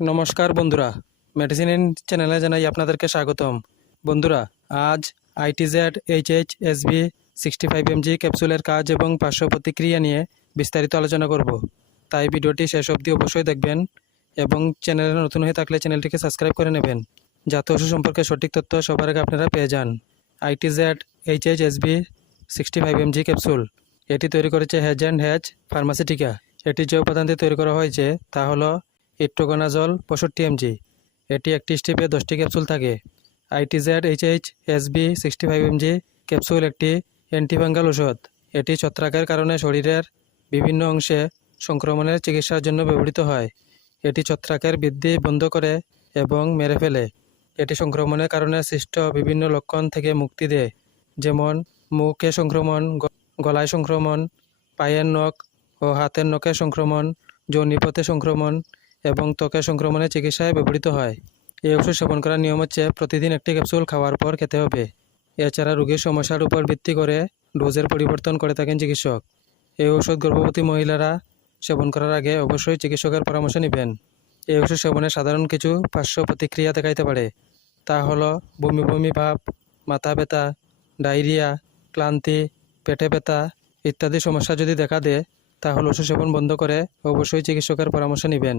নমস্কার বন্ধুরা। মেডিসিন চ্যানেলে জানাই আপনাদেরকে স্বাগতম। বন্ধুরা, আজ ITZ H SB sixty five MG ক্যাপসুলের কাজ এবং পার্শ্ব প্রতিক্রিয়া নিয়ে বিস্তারিত আলোচনা করব। তাই ভিডিওটি শেষ অবধি অবশ্যই দেখবেন এবং চ্যানেলে নতুন হয়ে থাকলে চ্যানেলটিকে সাবস্ক্রাইব করে নেবেন। যাতে ওষুধ সম্পর্কে সঠিক তথ্য সবার আগে আপনারা পেয়ে যান। ITZ H SB sixty five MG capsule এটি তৈরি করেছে হেজ অ্যান্ড হেজ ফার্মাসিটিকা এটি যে উপাদান দিয়ে তৈরি করা হয়েছে, তা হলো ইট্রোগোনাজল পঁয়ষট্টি এমজি এটি একটি স্টিপে দশটি ক্যাপসুল থাকে। ITZ H H SB sixty five MG capsule একটি অ্যান্টিফাঙ্গাল ওষুধ এটি ছত্রাকের কারণে শরীরের বিভিন্ন অংশে সংক্রমণের চিকিৎসার জন্য ব্যবহৃত হয়। এটি ছত্রাকের বৃদ্ধি বন্ধ করে এবং মেরে ফেলে। এটি সংক্রমণের কারণে সৃষ্ট বিভিন্ন লক্ষণ থেকে মুক্তি দেয়। যেমন মুখে সংক্রমণ গলায় সংক্রমণ, পায়ের নখ ও হাতের নখের সংক্রমণ যৌনিপথে সংক্রমণ এবং ত্বকের সংক্রমণের চিকিৎসায় ব্যবহৃত হয়। এই ওষুধ সেবন করার নিয়ম হচ্ছে প্রতিদিন একটি ক্যাপসুল খাওয়ার পর খেতে হবে। এছাড়া রোগীর সমস্যার উপর ভিত্তি করে ডোজের পরিবর্তন করে থাকেন চিকিৎসক। এই ওষুধ গর্ভবতী মহিলারা সেবন করার আগে অবশ্যই চিকিৎসকের পরামর্শ নেবেন। এই ওষুধ সেবনে সাধারণ কিছু পার্শ্ব প্রতিক্রিয়া দেখাইতে পারে। তা হলো বমি বমি ভাব, মাথা ব্যথা, ডায়রিয়া, ক্লান্তি, পেটে ব্যথা ইত্যাদি সমস্যা যদি দেখা দেয়, তাহলে ওষুধ সেবন বন্ধ করে অবশ্যই চিকিৎসকের পরামর্শ নেবেন।